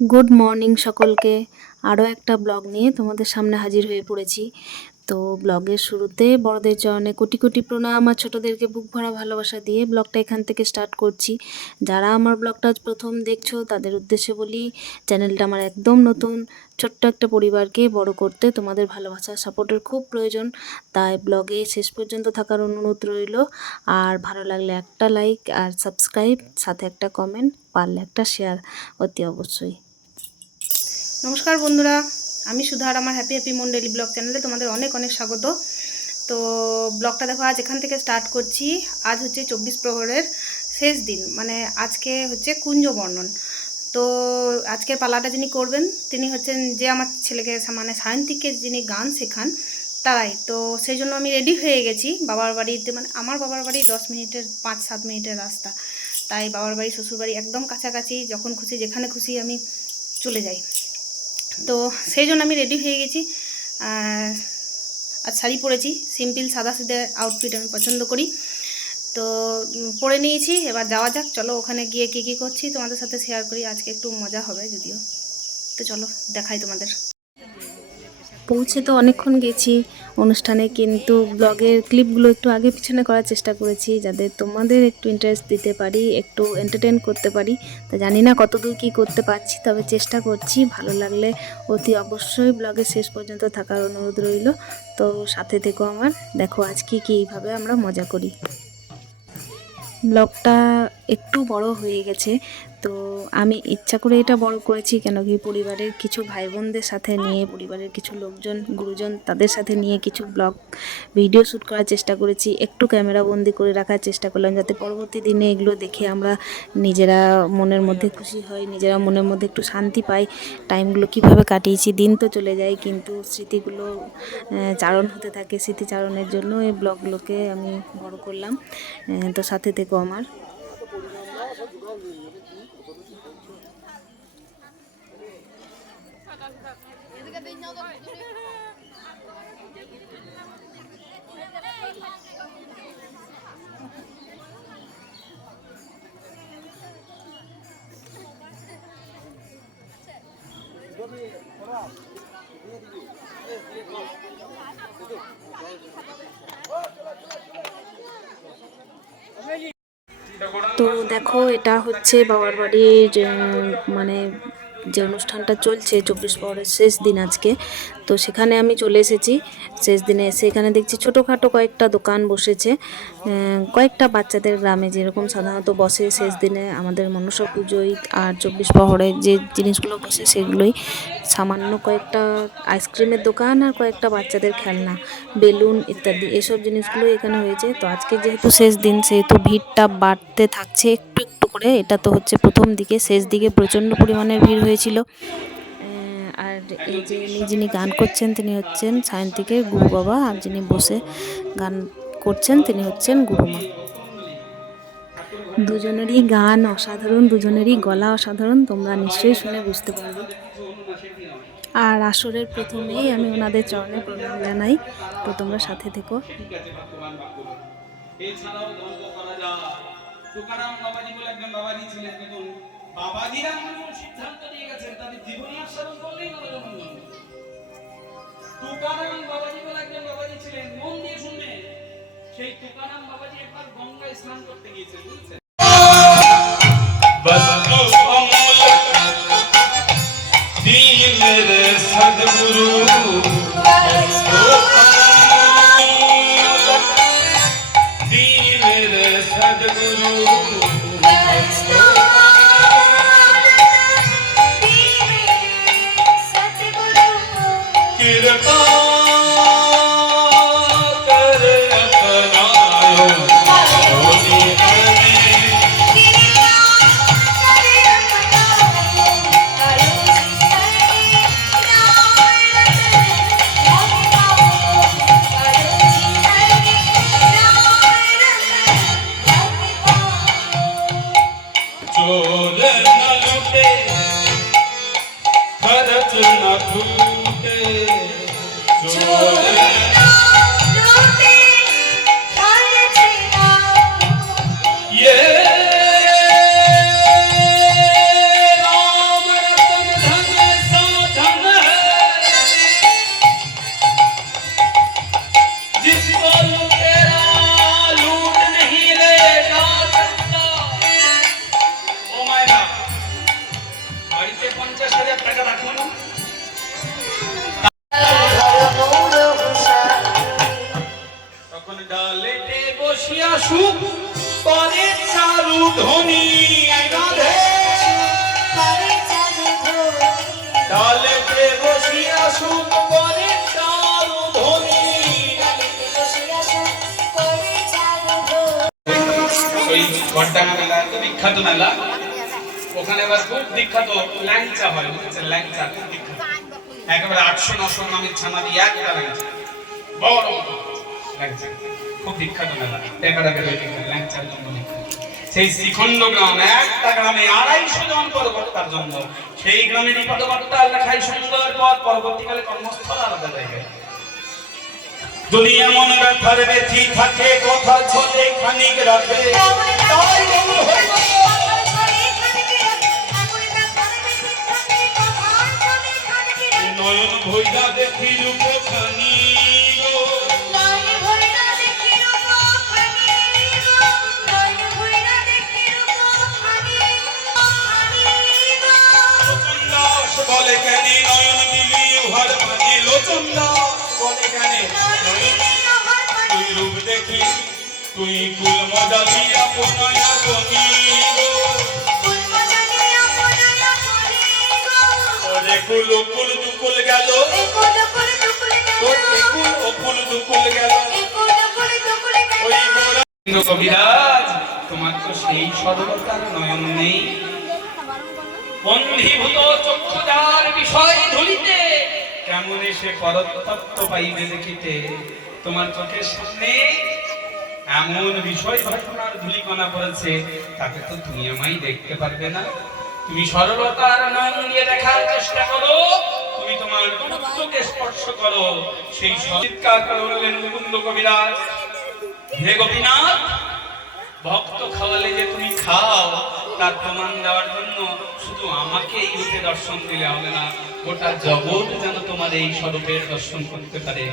Good morning সকলকে। আরও একটা ব্লগ নিয়ে তোমাদের সামনে হাজির হয়ে পড়েছি। তো ব্লগের শুরুতে বড়দের চরণে কোটি কোটি প্রণাম আর ছোটোদেরকে বুক ভরা ভালোবাসা দিয়ে ব্লগটা এখান থেকে স্টার্ট করছি। যারা আমার ব্লগটা প্রথম দেখছ, তাদের উদ্দেশ্যে বলি, চ্যানেলটা আমার একদম নতুন, ছোট্ট একটা পরিবারকে বড় করতে তোমাদের ভালোবাসা, সাপোর্টের খুব প্রয়োজন। তাই ব্লগে শেষ পর্যন্ত থাকার অনুরোধ রইল। আর ভালো লাগলে একটা লাইক আর সাবস্ক্রাইব, সাথে একটা কমেন্ট, পারলে একটা শেয়ার অতি অবশ্যই। নমস্কার বন্ধুরা। আমি সুধা আর আমার হ্যাপি হ্যাপি মন ডেলি ব্লগ চ্যানেলে তোমাদের অনেক অনেক স্বাগত। তো ব্লগটা দেখো, আজ এখান থেকে স্টার্ট করছি। আজ হচ্ছে চব্বিশ প্রহরের শেষ দিন মানে আজকে হচ্ছে কুঞ্জ বর্ণন। তো আজকের পালাটা যিনি করবেন, তিনি হচ্ছেন যে আমার ছেলেকে মানে সায়ন্তিককে যিনি গান শেখান, তারাই। তো সেই জন্য আমি রেডি হয়ে গেছি। বাবার বাড়িতে মানে আমার বাবার বাড়ি দশ মিনিটের, পাঁচ সাত মিনিটের রাস্তা। তাই বাবার বাড়ি শ্বশুর বাড়ি একদম কাছাকাছি, যখন খুশি, যেখানে খুশি আমি চলে যাই। তো সেই জন্য আমি রেডি হয়ে গেছি। আর শাড়ি পরেছি সিম্পল সাদা সিধে আউটফিট আমি পছন্দ করি। তো পরে নিয়েছি, এবার যাওয়া যাক, চলো ওখানে গিয়ে কী কী করছি, তোমাদের সাথে শেয়ার করি, আজকে একটু মজা হবে যদিও। তো চলো, দেখাই তোমাদের। পৌঁছে তো অনেকক্ষণ গেছি অনুষ্ঠানে কিন্তু ব্লগের ক্লিপগুলো একটু আগে পিছনে করার চেষ্টা করেছি, যাতে তোমাদের একটু ইন্টারেস্ট দিতে পারি, একটু এন্টারটেন করতে পারি। তা জানি না কতদূর কী করতে পারছি, তবে চেষ্টা করছি। ভালো লাগলে অতি অবশ্যই ব্লগের শেষ পর্যন্ত থাকার অনুরোধ রইল। তো সাথে থেকো আমার, দেখো আজকে কী এইভাবে আমরা মজা করি। ব্লগটা একটু বড় হয়ে গেছে তো আমি ইচ্ছা করে এটা বড় করেছি কেন কি পরিবারের কিছু ভাই বোনদের সাথে নিয়ে, পরিবারের কিছু লোকজন, গুরুজন তাদের সাথে নিয়ে কিছু ব্লগ, ভিডিও শ্যুট করার চেষ্টা করেছি। একটু ক্যামেরা বন্দি করে রাখার চেষ্টা করলাম যাতে পরবর্তী দিনে এগুলো দেখে আমরা নিজেরা মনের মধ্যে খুশি হই, নিজেরা মনের মধ্যে একটু শান্তি পাই। টাইমগুলো কীভাবে কাটিয়েছি, দিন তো চলে যায় কিন্তু স্মৃতিগুলো চারণ হতে থাকে স্মৃতিচারণের জন্য এই ব্লগগুলোকে আমি বড় করলাম। তো সাথে থেকো আমার। তো দেখো, এটা হচ্ছে বাবার বাড়ির মানে যে অনুষ্ঠানটা চলছে, চব্বিশ পরের শেষ দিন আজকে। তো সেখানে আমি চলে এসেছি। শেষ দিনে এসে এখানে দেখছি ছোটোখাটো কয়েকটা দোকান বসেছে। কয়েকটা বাচ্চাদের গ্রামে যেরকম সাধারণত বসে শেষ দিনে আমাদের মনসা পুজোয় আর চব্বিশ প্রহরে যে জিনিসগুলো বসে সেগুলোই সামান্য কয়েকটা আইসক্রিমের দোকান আর কয়েকটা বাচ্চাদের খেলনা, বেলুন ইত্যাদি, এসব জিনিসগুলো এখানে হয়েছে। তো আজকে যেহেতু শেষ দিন, সেহেতু ভিড়টা বাড়তে থাকছে একটু একটু করে। এটা তো হচ্ছে প্রথম দিকে, শেষ দিকে প্রচণ্ড পরিমাণের ভিড় হয়েছিল। আর এই যে যিনি গান করছেন, তিনি হচ্ছেন সায়ন্তিকের গুরু বাবা। আর যিনি বসে গান করছেন, তিনি হচ্ছেন গুরুমা দুজনেরই গান অসাধারণ, দুজনেরই গলা অসাধারণ, তোমরা নিশ্চয়ই শুনে বুঝতে পারবে। আর আসরের প্রথমেই আমি ওনাদের চরণে প্রণাম জানাই। তো তোমরা সাথে থেকো। এছাড়াও ধর্ম করা যায়। তুকারাম বাবাজি বলে একজন বাবাজি ছিলেন দেখুন বাবাজিরা মূল সিদ্ধান্ত নিয়ে গেছেন তাদের জীবনী আস্বাদন করলেই নবরমঙ্গল তুকারাম বাবাজি বলে একজন বাবাজি ছিলেন মন দিয়ে শুনবে। সেই তুকারাম বাবাজি একবার গঙ্গায় স্নান করতে গিয়েছেন বুঝছেন? ਮੇਰੇ ਸਤਿਗੁਰੂ। ਵਾਹਿਗੁਰੂ। বিখ্যাত মেলা। ওখানে এবার খুব বিখ্যাত ল্যাংচা হয় ল্যাংচা, খুব বিখ্যাত। একেবারে আটশো, নশো নামের ছানা দিয়ে একটা খুব বিখ্যাত মেলা। পেপারে বেরোয় ল্যাংচার জন্য। সেই শ্রীখণ্ড গ্রাম একটা গ্রামে আড়াইশো জন পরবর্তার জন্য সেই গ্রামেরই পদবর্তা লেখায় সুন্দর পদ পরবর্তীকালে কর্মস্থল আলাদা জায়গায় যদি এমন ব্যথার ব্যথি থাকে কথা ছলে খানিক রাখে তাই নয়ন ভৈরা দেখি রূপ তুই কুল মজা দিয়া পোনায়া ওরে কুল কুল দুকুল গেল। তোর অকুল দুকুল গেল। ওই গোরা কবিরাজ তোমার তো সেই সরলতার নয়ন নেই। বন্ধীভূত চক্ষুদার বিষয় ধরিতে কেমন এসে পরতত্ত্ব পাইবে দেখিতে? তোমার চোখের সামনে এমন বিষয় ঘটনার ধুলিকণা পড়েছে তাকে তো তুমি আমায় দেখতে পারবে না। তুমি সরলতার নয়ন দিয়ে দেখার চেষ্টা করো, তুমি তোমার গুরুত্বকে স্পর্শ করো। সেই চিৎকার করে বললেন মুকুন্দ কবিরাজ। হে গোপীনাথ, ভক্ত খাওয়ালে যে তুমি খাও, তার প্রমাণ দেওয়ার জন্য শুধু আমাকে এই রূপে দর্শন দিলে হবে না, গোটা জগৎ যেন তোমার এই স্বরূপের দর্শন করতে পারে।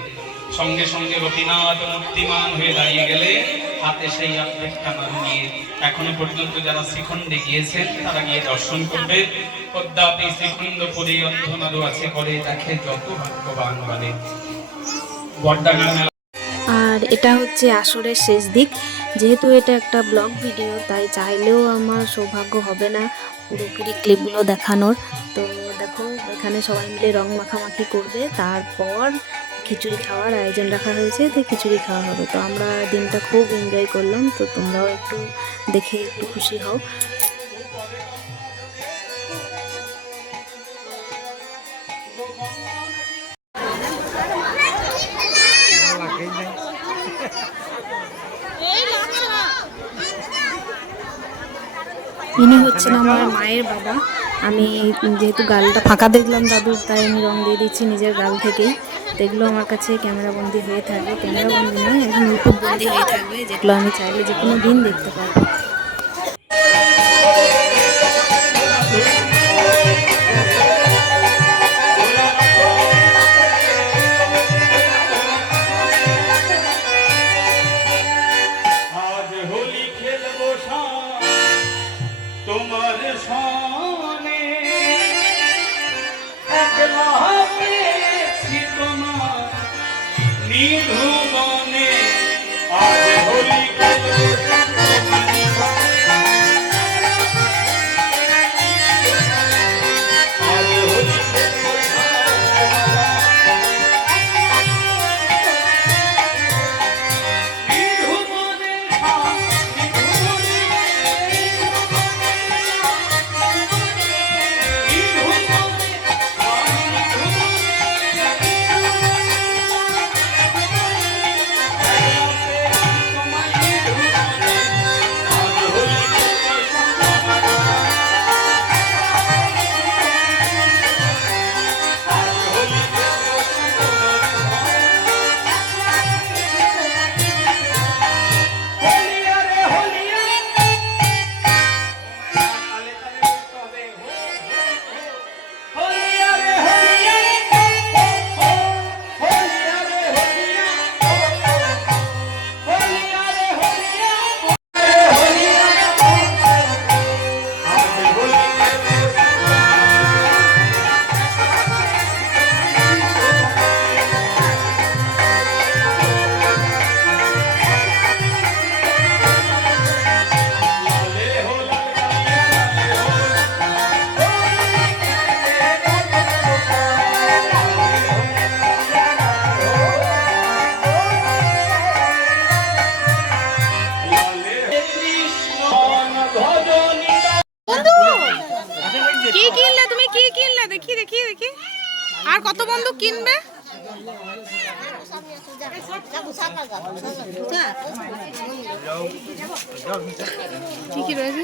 সঙ্গে সঙ্গে গোপীনাথ মূর্তিমান হয়ে দাঁড়িয়ে গেলে হাতে সেই নাড়ু নিয়ে এখনও পর্যন্ত যারা শ্রীখণ্ডে গিয়েছেন, তারা গিয়ে দর্শন করবে। পদ্মাপি শ্রীখণ্ড করে অর্ধনাড়ু আছে করে দেখে যত ভাগ্যবান বলে মেলা আর এটা হচ্ছে আসরের শেষ দিক। যেহেতু এটা একটা ব্লগ ভিডিও, তাই চাইলেও আমার সৌভাগ্য হবে না পুরোপুরি ক্লিপগুলো দেখানোর। তো দেখো, এখানে সবাই মিলে রং মাখামাখি করবে। তারপর খিচুড়ি খাওয়ার আয়োজন রাখা হয়েছে, তো খিচুড়ি খাওয়া হবে। তো আমরা দিনটা খুব এনজয় করলাম, তো তোমরাও একটু দেখে একটু খুশি হও। ইনি হচ্ছেন আমার মায়ের বাবা। আমি যেহেতু গালটা ফাঁকা দেখলাম দাদুর, তাই আমি রং দিয়ে দিচ্ছি নিজের গাল থেকেই। এগুলো আমার কাছে ক্যামেরা বন্দি হয়ে থাকবে। ক্যামেরা বন্দি নয়, এখন ইউটিউব বন্দি হয়ে থাকবে, যেগুলো আমি চাইলে যে কোনো দিন দেখতে পারব। কি কিনলে তুমি? কি কিনলে? দেখি দেখি দেখি। আর কত বন্ধু কিনবে? কি কি রয়েছে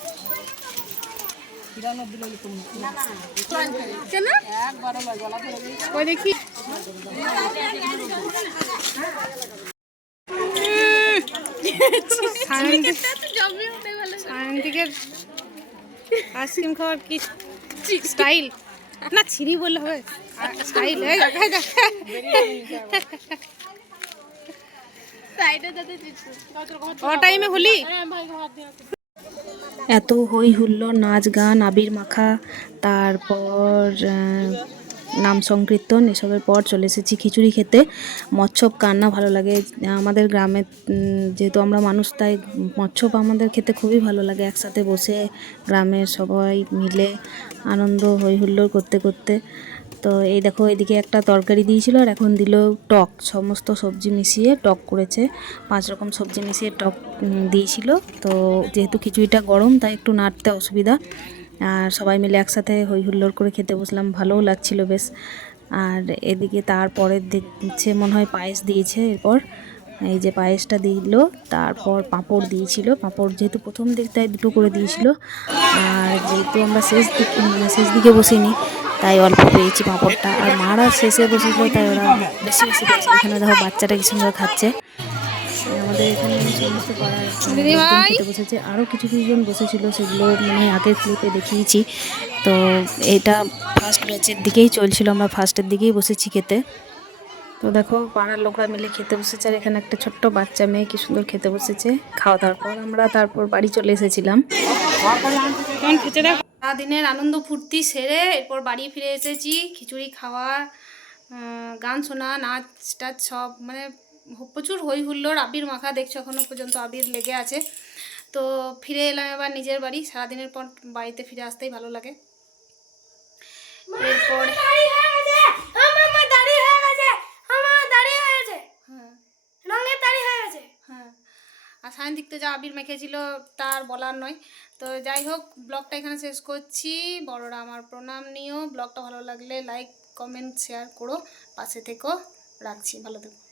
ওই দেখি। সায়ন্তিকের আইসক্রিম খাওয়ার কি স্টাইল? না ছিরি বললে হবে। স্টাইল ও টাইমে হলি? এত হই হুল্লোড় নাচ, গান, আবির মাখা। তারপর নাম সংকীর্তন, এসবের পর চলে এসেছি খিচুড়ি খেতে। মচ্ছপ কান্না ভালো লাগে। আমাদের গ্রামে যেহেতু আমরা মানুষ, তাই মচ্ছপ আমাদের খেতে খুবই ভালো লাগে একসাথে বসে। গ্রামের সবাই মিলে আনন্দ হই হুল্লোড় করতে করতে। তো এই দেখো, এদিকে একটা তরকারি দিয়েছিল আর এখন দিল টক। সমস্ত সবজি মিশিয়ে টক করেছে। পাঁচ রকম সবজি মিশিয়ে টক দিয়েছিল। তো যেহেতু খিচুড়িটা গরম, তাই একটু নাড়তে অসুবিধা। আর সবাই মিলে একসাথে হই হুল্লোড় করে খেতে বসলাম। ভালোও লাগছিল বেশ। আর এদিকে তারপরে দিচ্ছে মনে হয় পায়েস দিয়েছে এরপর। এই যে পায়েসটা দিল, তারপর পাঁপড় দিয়েছিল। পাঁপড় যেহেতু প্রথম দিক, তাই দুটো করে দিয়েছিল। আর যেহেতু আমরা শেষ দিক শেষ দিকে বসিনি তাই অল্প পেয়েছি পাঁপড়টা। আর মারা শেষে বসেছিল তাই ওরা বেশি বেশি এখানে দেখো বাচ্চাটা কি সুন্দর খাচ্ছে। আমাদের এখানে সমস্ত পাড়ার খেতে বসেছে। আরও কিছু কিছুজন বসেছিল সেগুলো মানে আগের ক্লিপে দেখিয়েছি। তো এটা ফার্স্ট ব্যাচের দিকেই চলছিল আমরা ফার্স্টের দিকেই বসেছি খেতে। তো দেখো পাড়ার লোকরা মিলে খেতে বসেছে আর এখানে একটা ছোট্ট বাচ্চা মেয়ে কি সুন্দর খেতে বসেছে। খাওয়া দাওয়ার পর আমরা তারপর বাড়ি চলে এসেছিলাম। সারাদিনের আনন্দ ফুর্তি সেরে এরপর বাড়ি ফিরে এসেছি। খিচুড়ি খাওয়া গান শোনা নাচ টাচ সব মানে প্রচুর হই হুল্লোর আবির মাখা দেখছ এখনও পর্যন্ত আবির লেগে আছে। তো ফিরে এলাম এবার নিজের বাড়ি সারাদিনের পর বাড়িতে ফিরে আসতেই ভালো লাগে। এরপর হ্যাঁ হ্যাঁ সায়ন দিকতে যা আবির মেখেছিল তার বলার নয়। তো যাই হোক, ব্লগটা এখানে শেষ করছি। বড়রা আমার প্রণাম নিও। ব্লগটা ভালো লাগলে লাইক কমেন্ট শেয়ার করো। পাশে থেকো। রাখছি। ভালো থেকো।